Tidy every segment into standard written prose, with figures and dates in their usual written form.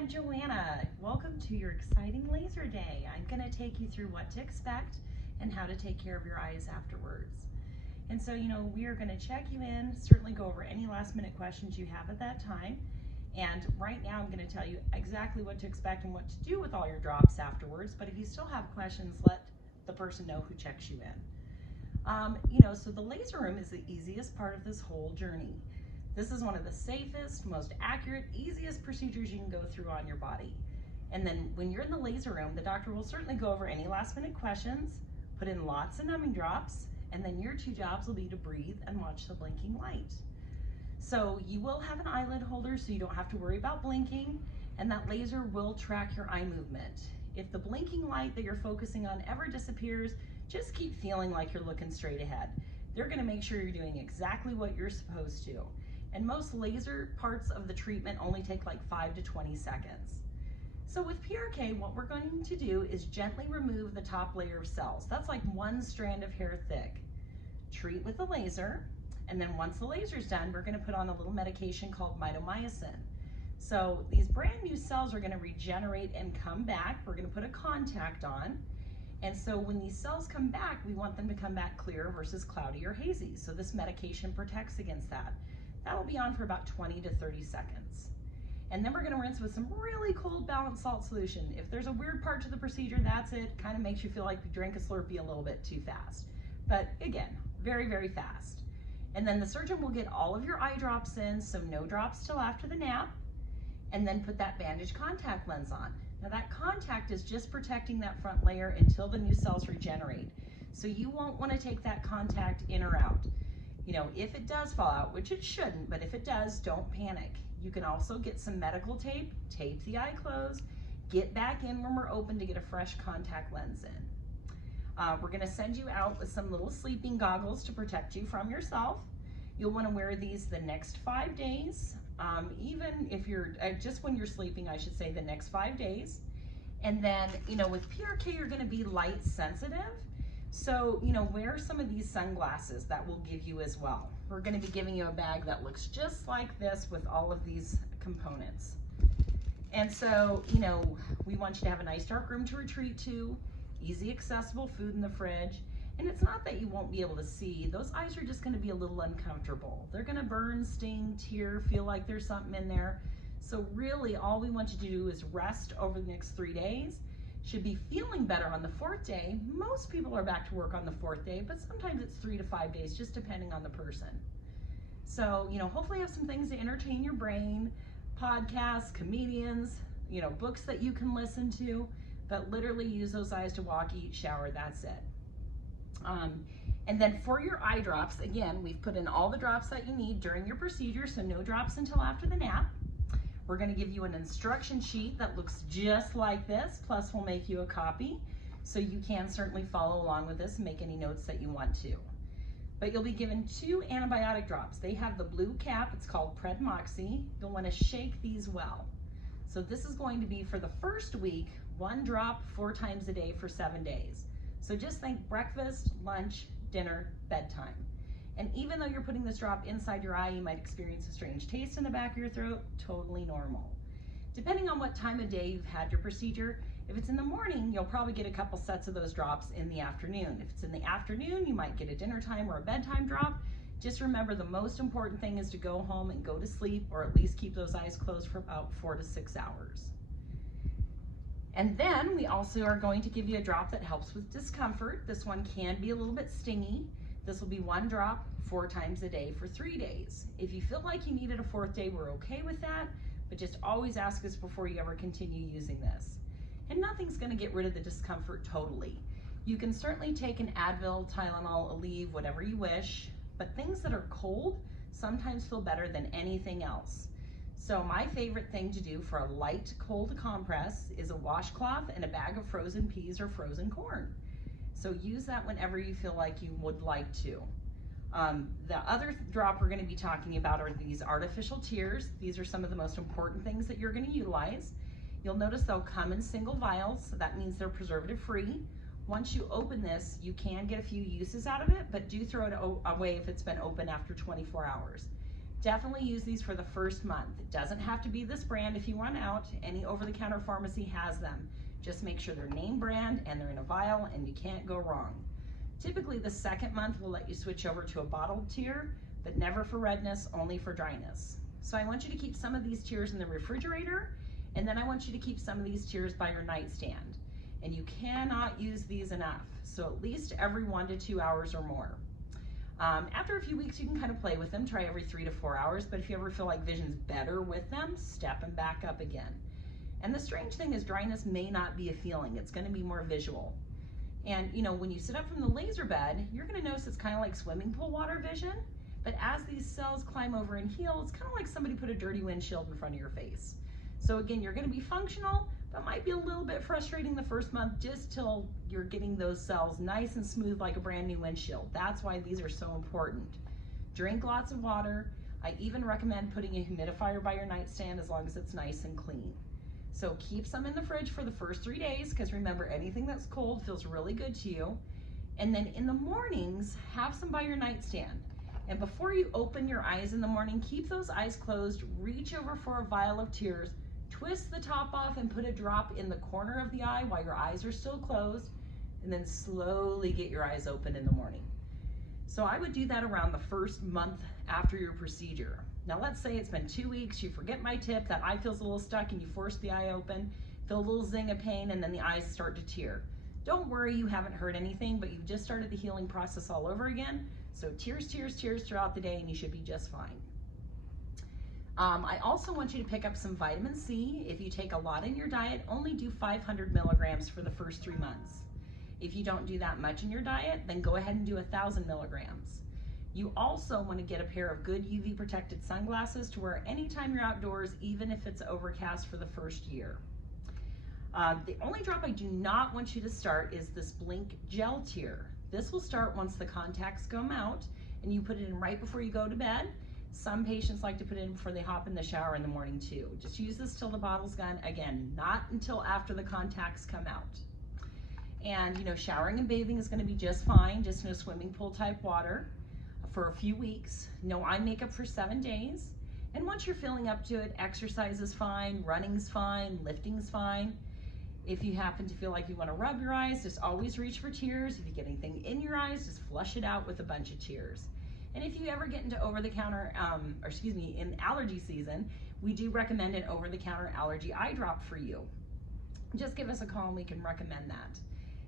I'm Joanna. Welcome to your exciting laser day. I'm going to take you through what to expect and how to take care of your eyes afterwards. And so, we are going to check you in, certainly go over any last minute questions you have at that time. And right now I'm going to tell you exactly what to expect and what to do with all your drops afterwards. But if you still have questions, let the person know who checks you in. So the laser room is the easiest part of this whole journey. This is one of the safest, most accurate, easiest procedures you can go through on your body. And then when you're in the laser room, the doctor will certainly go over any last minute questions, put in lots of numbing drops, and then your two jobs will be to breathe and watch the blinking light. So you will have an eyelid holder so you don't have to worry about blinking, and that laser will track your eye movement. If the blinking light that you're focusing on ever disappears, just keep feeling like you're looking straight ahead. They're going to make sure you're doing exactly what you're supposed to. And most laser parts of the treatment only take like 5 to 20 seconds. So with PRK, what we're going to do is gently remove the top layer of cells. That's like one strand of hair thick. Treat with the laser, and then once the laser's done, we're going to put on a little medication called mitomycin. So these brand new cells are going to regenerate and come back. We're going to put a contact on. And so when these cells come back, we want them to come back clear versus cloudy or hazy. So this medication protects against that. That'll be on for about 20 to 30 seconds. And then we're going to rinse with some really cold balanced salt solution. If there's a weird part to the procedure, that's it. Kind of makes you feel like you drank a Slurpee a little bit too fast. But again, very, very fast. And then the surgeon will get all of your eye drops in, so no drops till after the nap, and then put that bandage contact lens on. Now that contact is just protecting that front layer until the new cells regenerate. So you won't want to take that contact in or out. If it does fall out, which it shouldn't, but if it does, don't panic. You can also get some medical tape, tape the eye closed, get back in when we're open to get a fresh contact lens in. We're going to send you out with some little sleeping goggles to protect you from yourself. You'll want to wear these the next 5 days, even if you're, just when you're sleeping, I should say the next 5 days. And then, with PRK, you're going to be light sensitive. So, wear some of these sunglasses that we'll give you as well. We're going to be giving you a bag that looks just like this with all of these components. And so, we want you to have a nice dark room to retreat to, easy accessible food in the fridge. And it's not that you won't be able to see. Those eyes are just going to be a little uncomfortable. They're going to burn, sting, tear, feel like there's something in there. So really, all we want you to do is rest over the next 3 days. Should be feeling better on the 4th day. Most people are back to work on the 4th day, but sometimes it's 3 to 5 days, just depending on the person. So, hopefully you have some things to entertain your brain, podcasts, comedians, books that you can listen to, but literally use those eyes to walk, eat, shower, that's it. And then for your eye drops, again, we've put in all the drops that you need during your procedure, so no drops until after the nap. We're going to give you an instruction sheet that looks just like this, plus we'll make you a copy, so you can certainly follow along with this and make any notes that you want to. But you'll be given 2 antibiotic drops. They have the blue cap, it's called Predmoxy. You'll want to shake these well. So this is going to be for the first week, 1 drop 4 times a day for 7 days. So just think breakfast, lunch, dinner, bedtime. And even though you're putting this drop inside your eye, you might experience a strange taste in the back of your throat, totally normal. Depending on what time of day you've had your procedure, if it's in the morning, you'll probably get a couple sets of those drops in the afternoon. If it's in the afternoon, you might get a dinner time or a bedtime drop. Just remember, the most important thing is to go home and go to sleep, or at least keep those eyes closed for about 4 to 6 hours. And then we also are going to give you a drop that helps with discomfort. This one can be a little bit stingy. This will be 1 drop 4 times a day for 3 days. If you feel like you need it a 4th day, we're okay with that, but just always ask us before you ever continue using this. And nothing's going to get rid of the discomfort totally. You can certainly take an Advil, Tylenol, Aleve, whatever you wish, but things that are cold sometimes feel better than anything else. So my favorite thing to do for a light cold compress is a washcloth and a bag of frozen peas or frozen corn. So use that whenever you feel like you would like to. The other drop we're going to be talking about are these artificial tears. These are some of the most important things that you're going to utilize. You'll notice they'll come in single vials, so that means they're preservative free. Once you open this, you can get a few uses out of it, but do throw it away if it's been open after 24 hours. Definitely use these for the first month. It doesn't have to be this brand if you run out. Any over-the-counter pharmacy has them. Just make sure they're name brand and they're in a vial and you can't go wrong. Typically the second month will let you switch over to a bottled tier, but never for redness, only for dryness. So I want you to keep some of these tiers in the refrigerator, and then I want you to keep some of these tiers by your nightstand. And you cannot use these enough. So at least every 1 to 2 hours or more. After a few weeks, you can kind of play with them, try every 3 to 4 hours, but if you ever feel like vision's better with them, step them back up again. And the strange thing is dryness may not be a feeling, it's gonna be more visual. And you know, when you sit up from the laser bed, you're gonna notice it's kind of like swimming pool water vision, but as these cells climb over and heal, it's kind of like somebody put a dirty windshield in front of your face. So again, you're gonna be functional, but might be a little bit frustrating the first month just till you're getting those cells nice and smooth like a brand new windshield. That's why these are so important. Drink lots of water. I even recommend putting a humidifier by your nightstand as long as it's nice and clean. So keep some in the fridge for the first 3 days, because remember, anything that's cold feels really good to you. And then in the mornings, have some by your nightstand. And before you open your eyes in the morning, keep those eyes closed, reach over for a vial of tears, twist the top off and put a drop in the corner of the eye while your eyes are still closed, and then slowly get your eyes open in the morning. So I would do that around the first month after your procedure. Now let's say it's been 2 weeks, you forget my tip, that eye feels a little stuck and you force the eye open, feel a little zing of pain, and then the eyes start to tear. Don't worry, you haven't heard anything, but you've just started the healing process all over again. So tears, tears, tears throughout the day and you should be just fine. I also want you to pick up some vitamin C. If you take a lot in your diet, only do 500 milligrams for the first 3 months. If you don't do that much in your diet, then go ahead and do 1,000 milligrams. You also want to get a pair of good UV protected sunglasses to wear anytime you're outdoors, even if it's overcast for the first year. The only drop I do not want you to start is this Blink Gel Tier. This will start once the contacts come out, and you put it in right before you go to bed. Some patients like to put it in before they hop in the shower in the morning too. Just use this till the bottle's gone. Again, not until after the contacts come out. And you know, showering and bathing is going to be just fine, just no swimming pool type water for a few weeks. No eye makeup for 7 days. And once you're feeling up to it, exercise is fine, running's fine, lifting's fine. If you happen to feel like you want to rub your eyes, just always reach for tears. If you get anything in your eyes, just flush it out with a bunch of tears. And if you ever get into over-the-counter, in allergy season, we do recommend an over-the-counter allergy eye drop for you. Just give us a call and we can recommend that.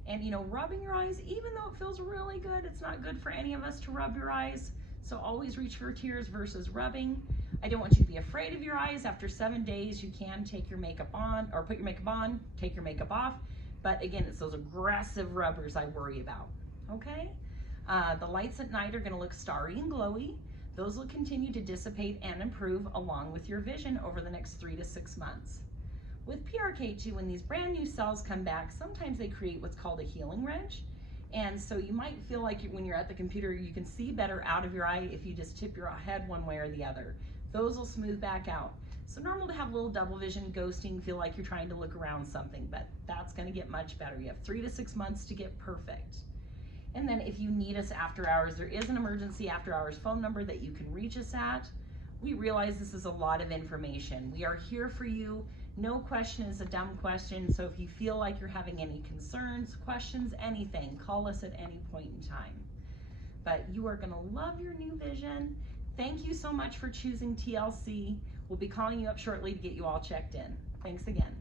And you know, rubbing your eyes, even though it feels really good, it's not good for any of us to rub your eyes. So always reach for tears versus rubbing. I don't want you to be afraid of your eyes. After 7 days, you can take your makeup on, or put your makeup on, take your makeup off. But again, it's those aggressive rubbers I worry about, okay? The lights at night are going to look starry and glowy. Those will continue to dissipate and improve along with your vision over the next 3 to 6 months. With PRK2, when these brand new cells come back, sometimes they create what's called a healing wrench. And so you might feel like when you're at the computer, you can see better out of your eye if you just tip your head one way or the other. Those will smooth back out. So normal to have a little double vision, ghosting, feel like you're trying to look around something, but that's going to get much better. You have 3 to 6 months to get perfect. And then if you need us after hours, there is an emergency after hours phone number that you can reach us at. We realize this is a lot of information. We are here for you. No question is a dumb question. So if you feel like you're having any concerns, questions, anything, call us at any point in time. But you are going to love your new vision. Thank you so much for choosing TLC. We'll be calling you up shortly to get you all checked in. Thanks again.